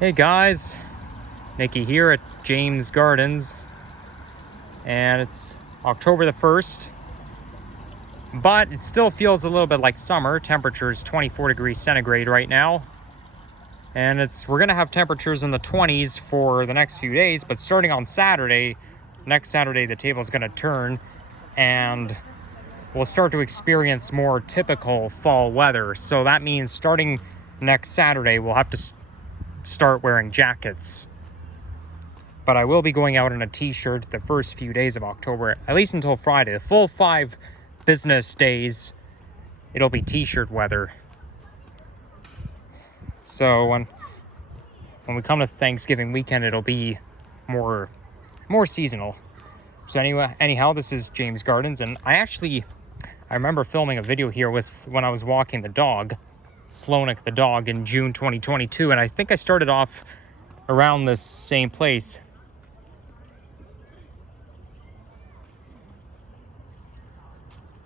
Hey guys, Nikki here at James Gardens, and it's October the 1st, but it still feels a little bit like summer. Temperature is 24 degrees centigrade right now, and we're gonna have temperatures in the 20s for the next few days, but starting on next Saturday, the table's gonna turn, and we'll start to experience more typical fall weather. So that means starting next Saturday, we'll have to start wearing jackets. But I will be going out in a t-shirt the first few days of October, at least until Friday. The full 5 business days, it'll be t-shirt weather. So when we come to Thanksgiving weekend, it'll be more seasonal. So anyhow, this is James Gardens, and I remember filming a video here when I was walking the dog, Sloanik the dog, in June 2022, and I think I started off around this same place.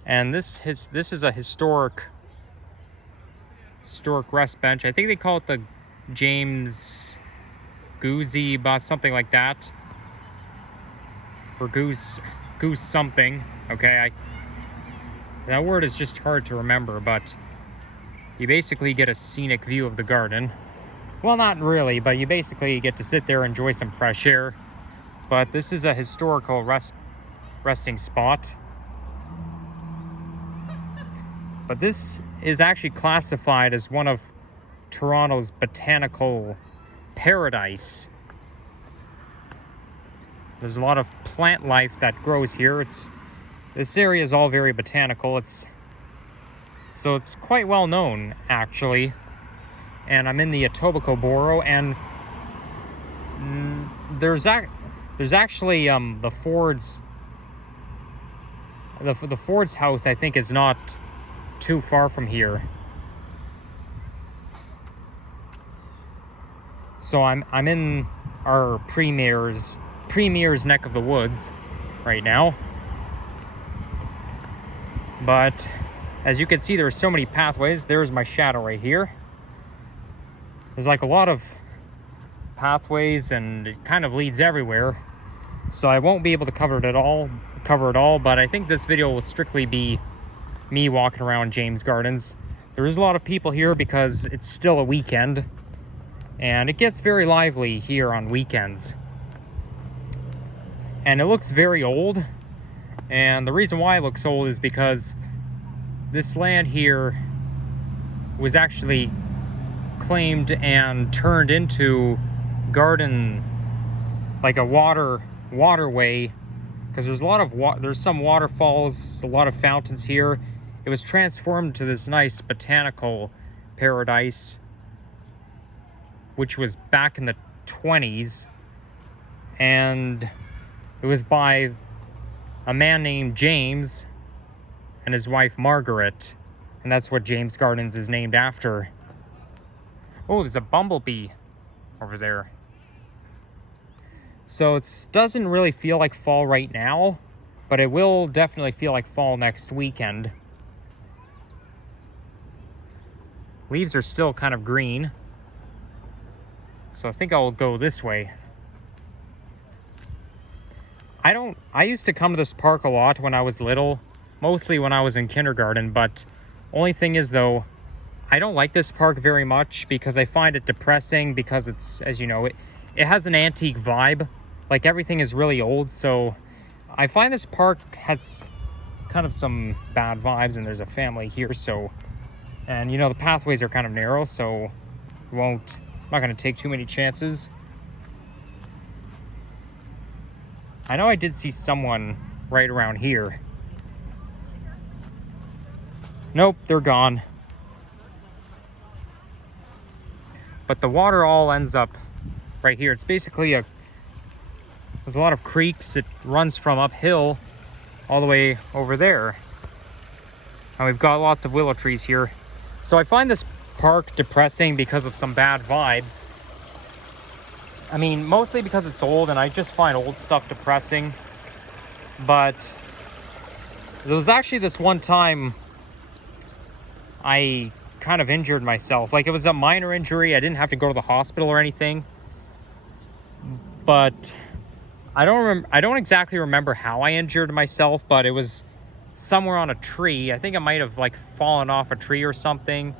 And this is a historic rest bench. I think they call it the James Goosey bus, something like that, or goose something. Okay, that word is just hard to remember, but you basically get a scenic view of the garden. Well, not really, but you basically get to sit there, enjoy some fresh air. But this is a historical resting spot. But this is actually classified as one of Toronto's botanical paradise. There's a lot of plant life that grows here. This area is all very botanical. So it's quite well known, actually. And I'm in the Etobicoke borough, and there's actually the Ford's house, I think, is not too far from here. So I'm in our premier's neck of the woods right now. But as you can see, there's so many pathways. There's my shadow right here. There's like a lot of pathways, and it kind of leads everywhere. So I won't be able to cover it all, but I think this video will strictly be me walking around James Gardens. There is a lot of people here because it's still a weekend, and it gets very lively here on weekends. And it looks very old, and the reason why it looks old is because this land here was actually claimed and turned into garden, like a waterway, because there's some waterfalls, a lot of fountains here. It was transformed to this nice botanical paradise, which was back in the 20s, and it was by a man named James and his wife Margaret, and that's what James Gardens is named after. Oh, there's a bumblebee over there. So it doesn't really feel like fall right now, but it will definitely feel like fall next weekend. Leaves are still kind of green, so I think I'll go this way. I used to come to this park a lot when I was little, mostly when I was in kindergarten, but only thing is, though, I don't like this park very much because I find it depressing, because it's, as you know, it has an antique vibe. Like, everything is really old, so I find this park has kind of some bad vibes, and there's a family here, so, and you know, the pathways are kind of narrow, so I'm not going to take too many chances. I know I did see someone right around here. Nope, they're gone. But the water all ends up right here. It's basically there's a lot of creeks. It runs from uphill all the way over there. And we've got lots of willow trees here. So I find this park depressing because of some bad vibes. I mean, mostly because it's old, and I just find old stuff depressing. But there was actually this one time I kind of injured myself. Like, it was a minor injury. I didn't have to go to the hospital or anything. But I don't exactly remember how I injured myself, but it was somewhere on a tree. I think it might have like fallen off a tree or something.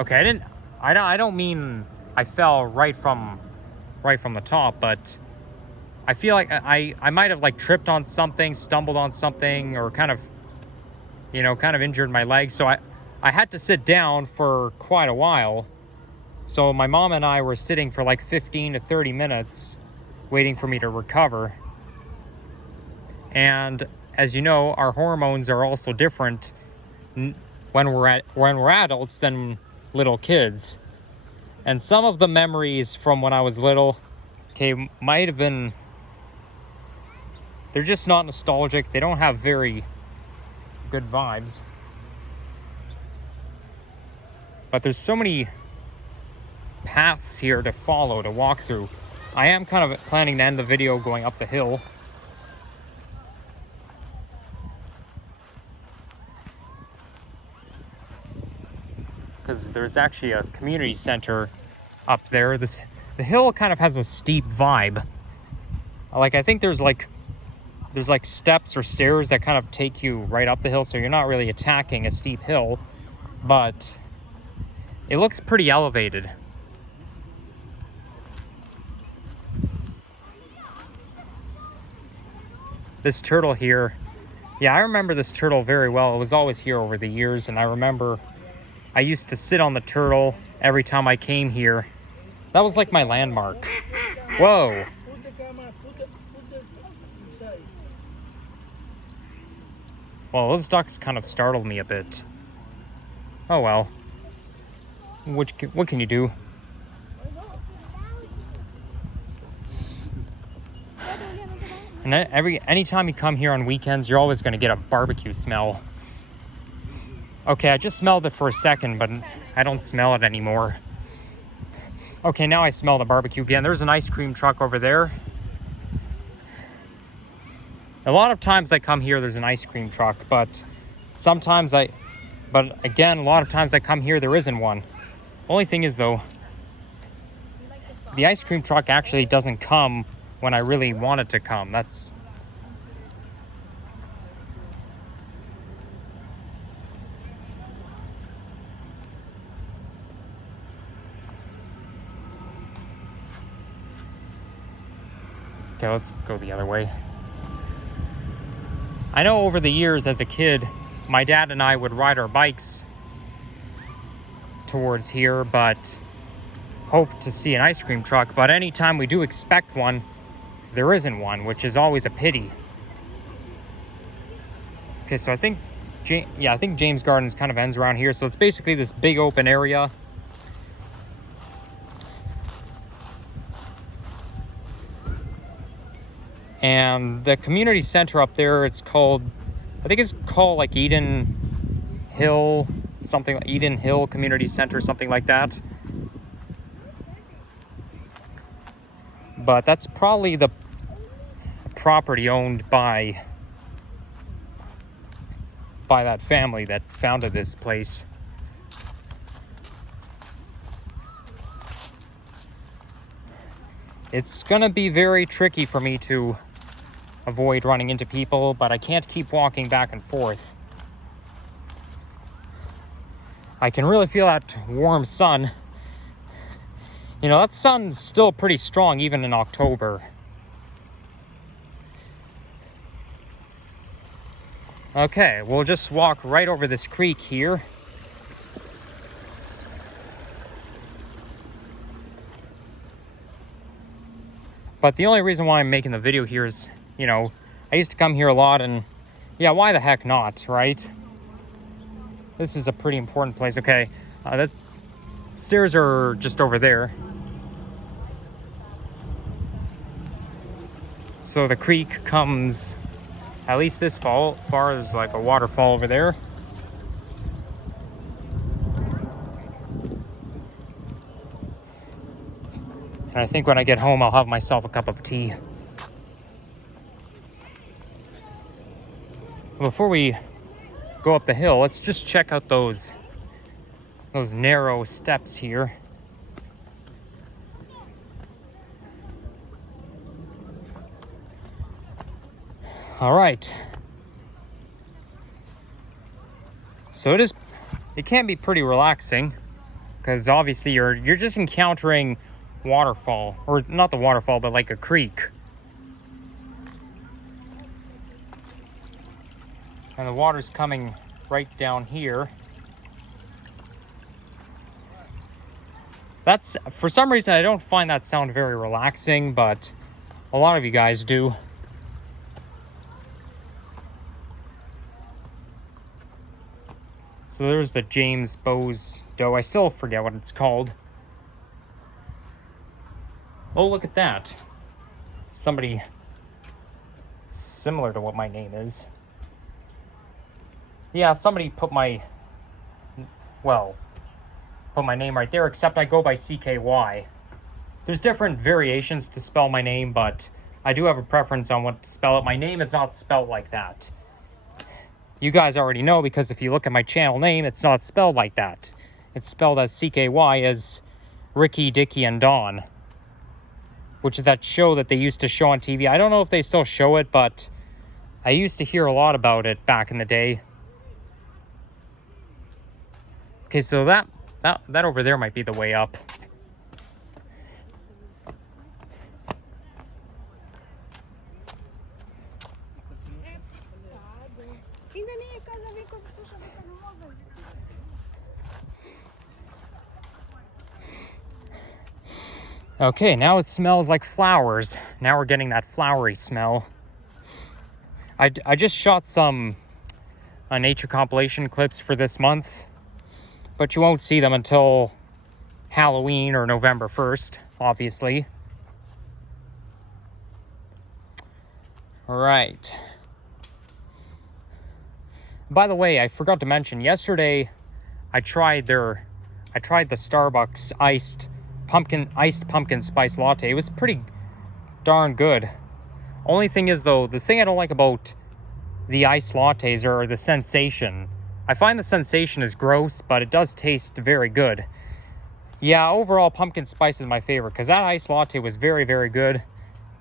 Okay, I don't mean I fell right from the top, but I feel like I might have like tripped on something, stumbled on something, or kind of injured my leg. So I had to sit down for quite a while. So my mom and I were sitting for like 15 to 30 minutes waiting for me to recover. And as you know, our hormones are also different when we're adults than little kids. And some of the memories from when I was little, okay, might have been, they're just not nostalgic. They don't have very good vibes. But there's so many paths here to follow, to walk through. I am kind of planning to end the video going up the hill. Because there's actually a community center up there. The hill kind of has a steep vibe. Like, I think there's like steps or stairs that kind of take you right up the hill, so you're not really attacking a steep hill, but it looks pretty elevated. This turtle here, yeah, I remember this turtle very well. It was always here over the years, and I remember I used to sit on the turtle every time I came here. That was like my landmark. Whoa. Well, those ducks kind of startled me a bit. Oh well. What can you do? And anytime you come here on weekends, you're always going to get a barbecue smell. Okay, I just smelled it for a second, but I don't smell it anymore. Okay, now I smell the barbecue again. There's an ice cream truck over there. A lot of times I come here, there's an ice cream truck, but again, a lot of times I come here, there isn't one. Only thing is, though, the ice cream truck actually doesn't come when I really want it to come. That's... Okay, let's go the other way. I know over the years as a kid, my dad and I would ride our bikes towards here, but hope to see an ice cream truck. But anytime we do expect one, there isn't one, which is always a pity. Okay, so I think James Gardens kind of ends around here. So it's basically this big open area. And the community center up there, I think it's called like Edgehill Community Center, something like that. But that's probably the property owned by that family that founded this place. It's gonna be very tricky for me to avoid running into people, but I can't keep walking back and forth. I can really feel that warm sun. You know, that sun's still pretty strong even in October. Okay, we'll just walk right over this creek here. But the only reason why I'm making the video here is, you know, I used to come here a lot, and yeah, why the heck not, right? This is a pretty important place. Okay, the stairs are just over there. So the creek comes at least this far. There's like a waterfall over there. And I think when I get home, I'll have myself a cup of tea. Before we go up the hill, let's just check out those those narrow steps here. All right. So it can be pretty relaxing because obviously you're just encountering waterfall, or not the waterfall, but like a creek. And the water's coming right down here. That's, for some reason, I don't find that sound very relaxing, but a lot of you guys do. So there's the James Bowes doe. I still forget what it's called. Oh, look at that. Somebody similar to what my name is. Yeah, somebody put my name right there, except I go by CKY. There's different variations to spell my name, but I do have a preference on what to spell it. My name is not spelled like that. You guys already know, because if you look at my channel name, it's not spelled like that. It's spelled as CKY, as Ricky, Dickie, and Dawn, which is that show that they used to show on TV. I don't know if they still show it, but I used to hear a lot about it back in the day. Okay, so that over there might be the way up. Okay, now it smells like flowers. Now we're getting that flowery smell. I just shot some nature compilation clips for this month, but you won't see them until Halloween or November 1st, obviously. All right. By the way, I forgot to mention, yesterday I tried the Starbucks iced pumpkin spice latte. It was pretty darn good. Only thing is, though, the thing I don't like about the iced lattes are the sensation. I find the sensation is gross, but it does taste very good. Yeah, overall, pumpkin spice is my favorite, because that iced latte was very, very good.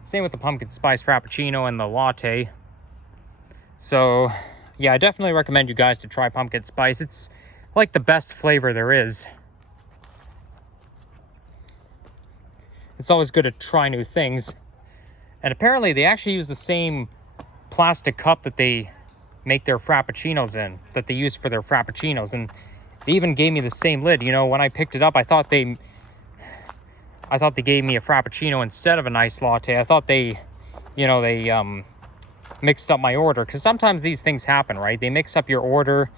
Same with the pumpkin spice frappuccino and the latte. So, yeah, I definitely recommend you guys to try pumpkin spice. It's like the best flavor there is. It's always good to try new things. And apparently they actually use the same plastic cup that they make their frappuccinos in, that they use for their frappuccinos. And they even gave me the same lid. You know, when I picked it up, I thought they gave me a frappuccino instead of an iced latte. I thought they mixed up my order, because sometimes these things happen, right? They mix up your order,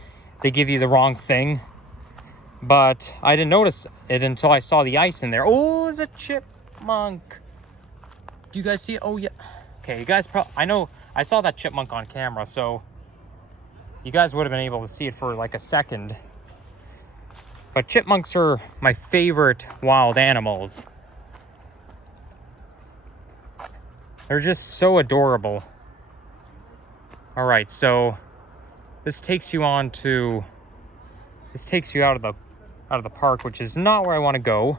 they give you the wrong thing. But I didn't notice it until I saw the ice in there. Oh, there's a chipmunk. Do you guys see it? Oh, yeah. Okay, you guys I know I saw that chipmunk on camera, so you guys would have been able to see it for like a second. But chipmunks are my favorite wild animals. They're just so adorable. All right, so this takes you out of the park, which is not where I want to go.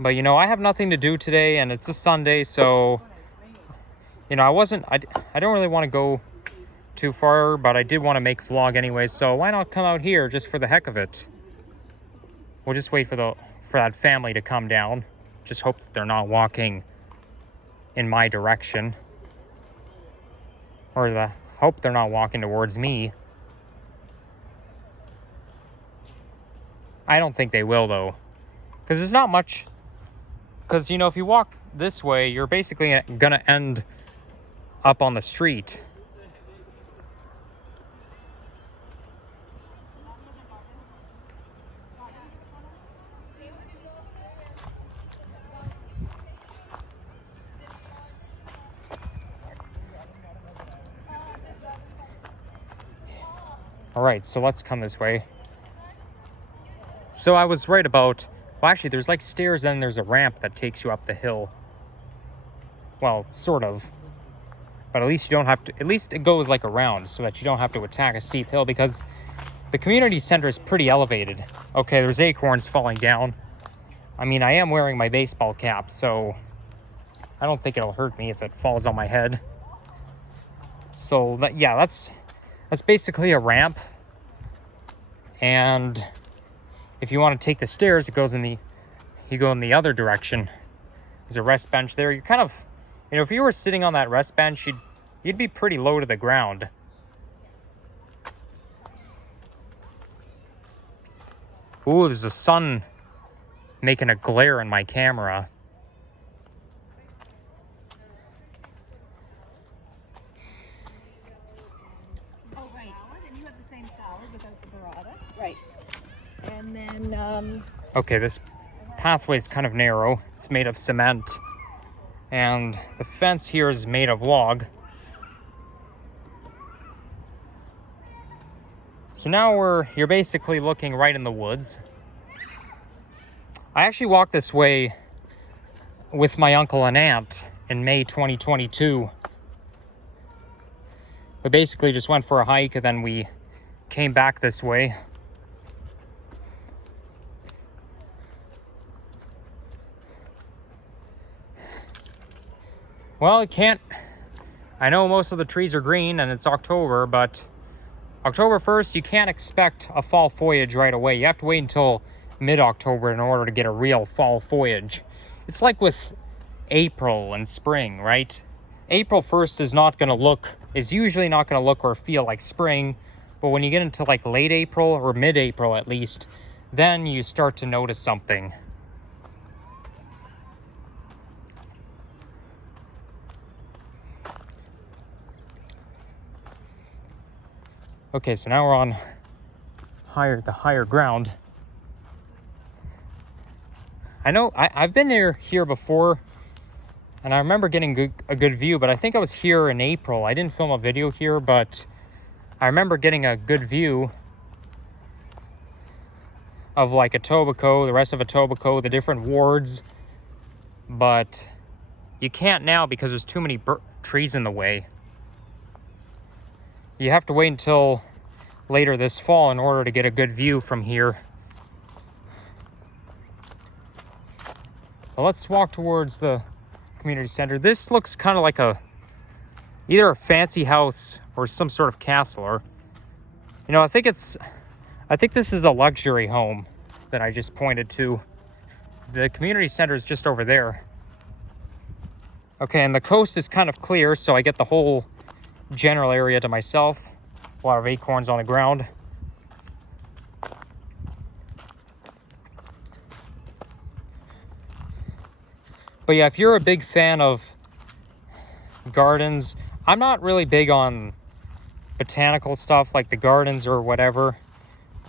But you know, I have nothing to do today, and it's a Sunday, so you know, I don't really want to go too far, but I did want to make a vlog anyway, so why not come out here just for the heck of it? We'll just wait for that family to come down. Just hope that they're not walking in my direction, or hope they're not walking towards me. I don't think they will, though, because there's not much. Because, you know, if you walk this way, you're basically gonna end up on the street. All right, so let's come this way. So I was right about, well, actually, there's like stairs, then there's a ramp that takes you up the hill. Well, sort of. But at least you don't have to, at least it goes like around so that you don't have to attack a steep hill, because the community center is pretty elevated. Okay, there's acorns falling down. I mean, I am wearing my baseball cap, so I don't think it'll hurt me if it falls on my head. So yeah, that's basically a ramp. And if you want to take the stairs, you go in the other direction. There's a rest bench there. You're kind of, if you were sitting on that rest bench, you'd be pretty low to the ground. Ooh, there's the sun making a glare in my camera. Oh, right. And you have the same salad without the burrata. Right. And then, Okay, this pathway is kind of narrow. It's made of cement. And the fence here is made of log. So now you're basically looking right in the woods. I actually walked this way with my uncle and aunt in May 2022. We basically just went for a hike and then we came back this way. Well, I know most of the trees are green and it's October, but October 1st, you can't expect a fall foliage right away. You have to wait until mid-October in order to get a real fall foliage. It's like with April and spring, right? April 1st is usually not going to look or feel like spring, but when you get into like late April or mid-April at least, then you start to notice something. Okay, so now we're on the higher ground. I know I've been here before, and I remember getting a good view, but I think I was here in April. I didn't film a video here, but I remember getting a good view of like Etobicoke, the rest of Etobicoke, the different wards, but you can't now because there's too many trees in the way. You have to wait until later this fall in order to get a good view from here. Well, let's walk towards the community center. This looks kind of like either a fancy house or some sort of castle, or I think this is a luxury home that I just pointed to. The community center is just over there. Okay, and the coast is kind of clear, so I get the whole general area to myself. A lot of acorns on the ground. But yeah, if you're a big fan of gardens, I'm not really big on botanical stuff like the gardens or whatever,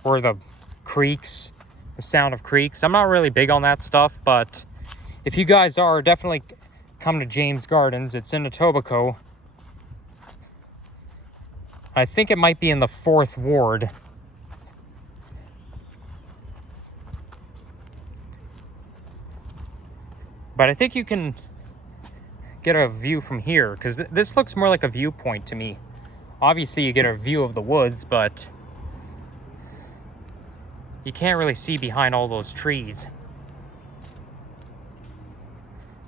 or the creeks, the sound of creeks. I'm not really big on that stuff, but if you guys are, definitely come to James Gardens. It's in Etobicoke. I think it might be in the 4th ward. But I think you can get a view from here, because this looks more like a viewpoint to me. Obviously, you get a view of the woods, but you can't really see behind all those trees.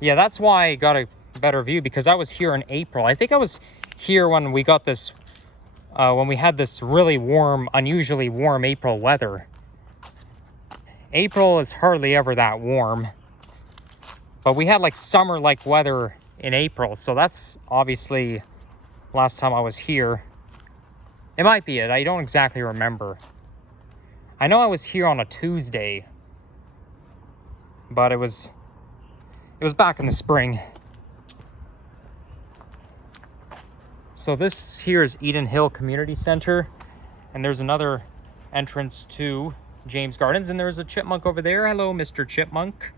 Yeah, that's why I got a better view, because I was here in April. I think I was here when we got this, when we had this really warm, unusually warm April weather. April is hardly ever that warm, but we had like summer-like weather in April, so that's obviously last time I was here. It might be it. I don't exactly remember. I know I was here on a Tuesday, but it was back in the spring. So this here is Edgehill Community Center, and there's another entrance to James Gardens, and there's a chipmunk over there. Hello, Mr. Chipmunk.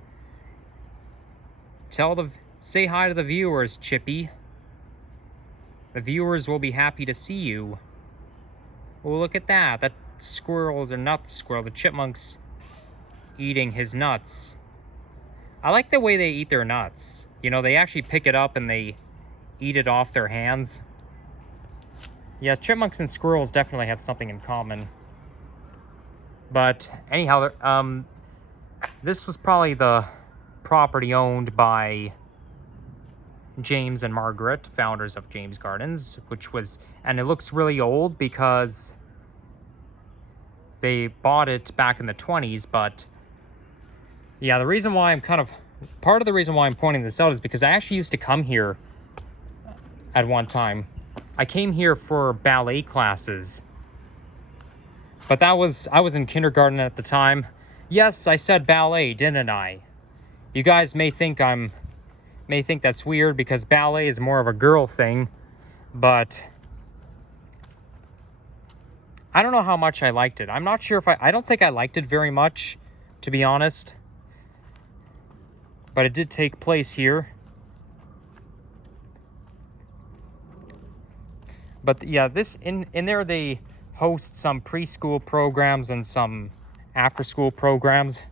Say hi to the viewers, Chippy. The viewers will be happy to see you. Oh, look at that. That squirrels, or not the squirrel, the chipmunk's eating his nuts. I like the way they eat their nuts. They actually pick it up and they eat it off their hands. Yeah, chipmunks and squirrels definitely have something in common. But anyhow, this was probably the property owned by James and Margaret, founders of James Gardens, and it looks really old because they bought it back in the 20s. But yeah, part of the reason why I'm pointing this out is because I actually used to come here at one time. I came here for ballet classes, but I was in kindergarten at the time. Yes, I said ballet, didn't I? You guys may think that's weird because ballet is more of a girl thing, but I don't know how much I liked it. I'm not sure if I don't think I liked it very much, to be honest. But it did take place here. But yeah, in there they host some preschool programs and some after-school programs.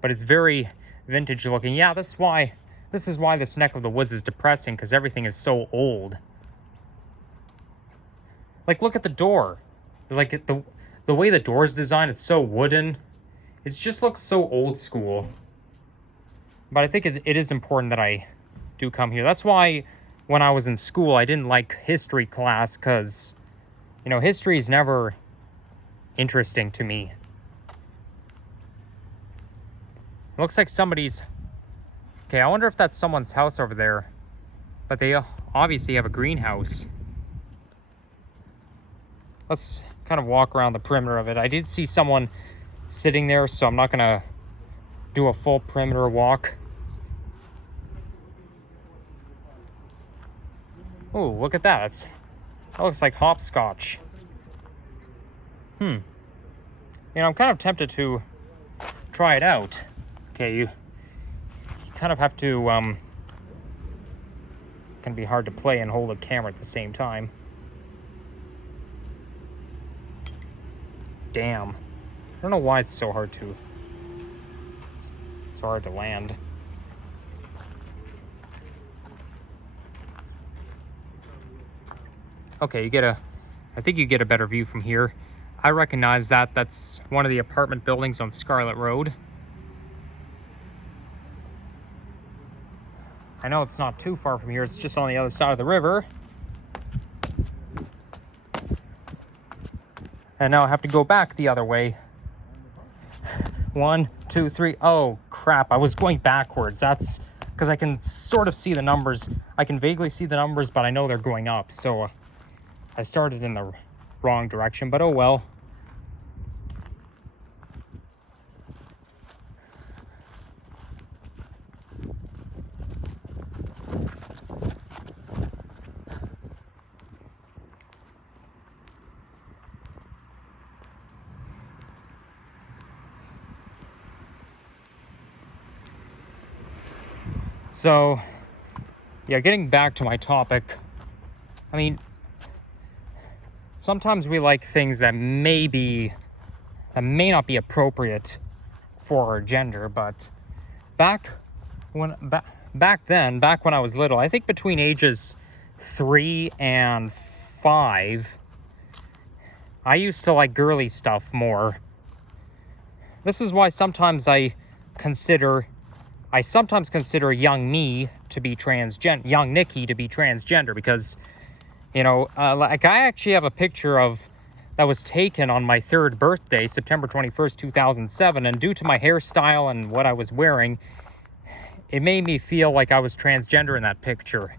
But it's very vintage looking. Yeah, this is why this neck of the woods is depressing, because everything is so old. Like, look at the door. Like, the way the door is designed, it's so wooden. It just looks so old school. But I think it is important that I do come here. That's why when I was in school, I didn't like history class, because, you know, history is never interesting to me. It looks like somebody's... Okay, I wonder if that's someone's house over there. But they obviously have a greenhouse. Let's kind of walk around the perimeter of it. I did see someone sitting there, so I'm not going to do a full perimeter walk. Oh, look at that. That looks like hopscotch. You know, I'm kind of tempted to try it out. Okay, you kind of have to, can be hard to play and hold a camera at the same time. Damn. I don't know why it's so hard to land. Okay, I think you get a better view from here. I recognize that's one of the apartment buildings on Scarlet Road. I know it's not too far from here, it's just on the other side of the river. And now I have to go back the other way. 1, 2, 3. Oh, crap. I was going backwards. That's because I can sort of see the numbers. I can vaguely see the numbers, but I know they're going up. So I started in the wrong direction, but oh well. So, yeah, getting back to my topic, I mean, sometimes we like things that may not be appropriate for our gender, but back when I was little, I think between ages 3 and 5, I used to like girly stuff more. This is why sometimes I sometimes consider young me to be young Nikki to be transgender, because, you know, like I actually have a picture that was taken on my 3rd birthday, September 21st, 2007, and due to my hairstyle and what I was wearing, it made me feel like I was transgender in that picture.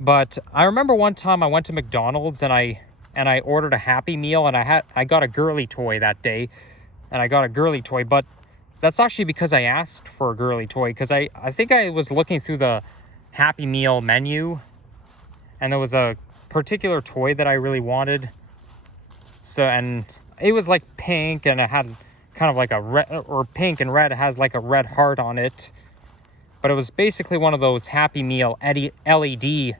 But I remember one time I went to McDonald's and I ordered a Happy Meal, and I got a girly toy that day, but that's actually because I asked for a girly toy, because I think I was looking through the Happy Meal menu, and there was a particular toy that I really wanted. So, and it was like pink, and it had kind of like a red, or pink and red, it has like a red heart on it. But it was basically one of those Happy Meal LED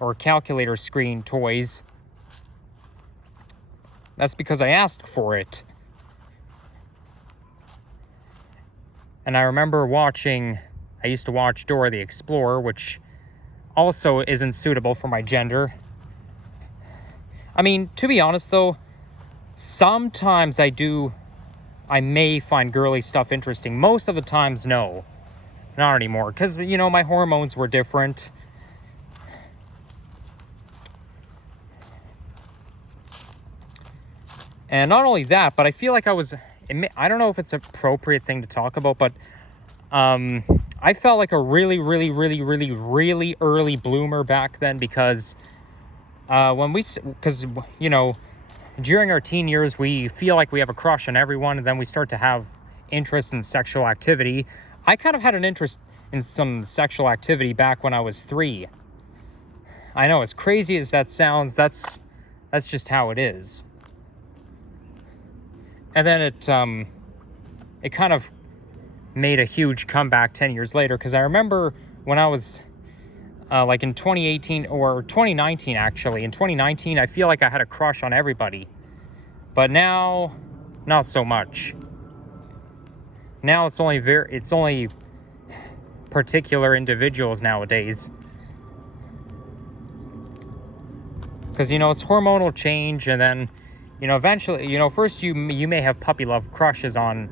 or calculator screen toys. That's because I asked for it. And I remember I used to watch Dora the Explorer, which also isn't suitable for my gender. I mean, to be honest though, Sometimes I may find girly stuff interesting. Most of the times, no. Not anymore, because, you know, my hormones were different. And not only that, but I feel like I don't know if it's an appropriate thing to talk about, but I felt like a really early bloomer back then, because you know, during our teen years, we feel like we have a crush on everyone, and then we start to have interest in sexual activity. I kind of had an interest in some sexual activity back when I was 3. I know, as crazy as that sounds, that's just how it is. And then it kind of made a huge comeback 10 years later, because I remember when I was like in 2018 or 2019, actually. In 2019, I feel like I had a crush on everybody. But now, not so much. Now it's only particular individuals nowadays. Because, you know, it's hormonal change, and then, you know, eventually, you know, first you may have puppy love crushes on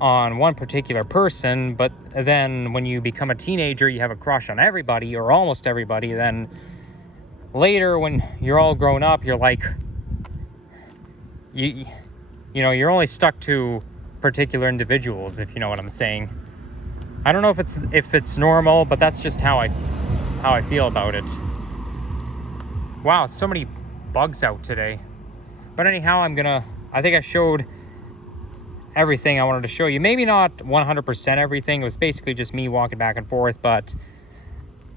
one particular person, but then when you become a teenager, you have a crush on everybody or almost everybody. Then later, when you're all grown up, you're like, you know, you're only stuck to particular individuals, if you know what I'm saying. I don't know if it's normal, but that's just how I feel about it. Wow, so many bugs out today. But anyhow, I think I showed everything I wanted to show you. Maybe not 100% everything. It was basically just me walking back and forth. But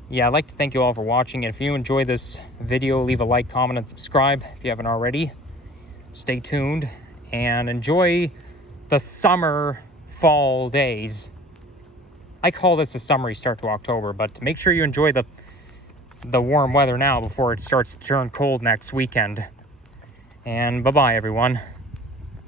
yeah, I'd like to thank you all for watching. And if you enjoyed this video, leave a like, comment, and subscribe if you haven't already. Stay tuned and enjoy the summer fall days. I call this a summery start to October, but make sure you enjoy the warm weather now before it starts to turn cold next weekend. And bye-bye, everyone.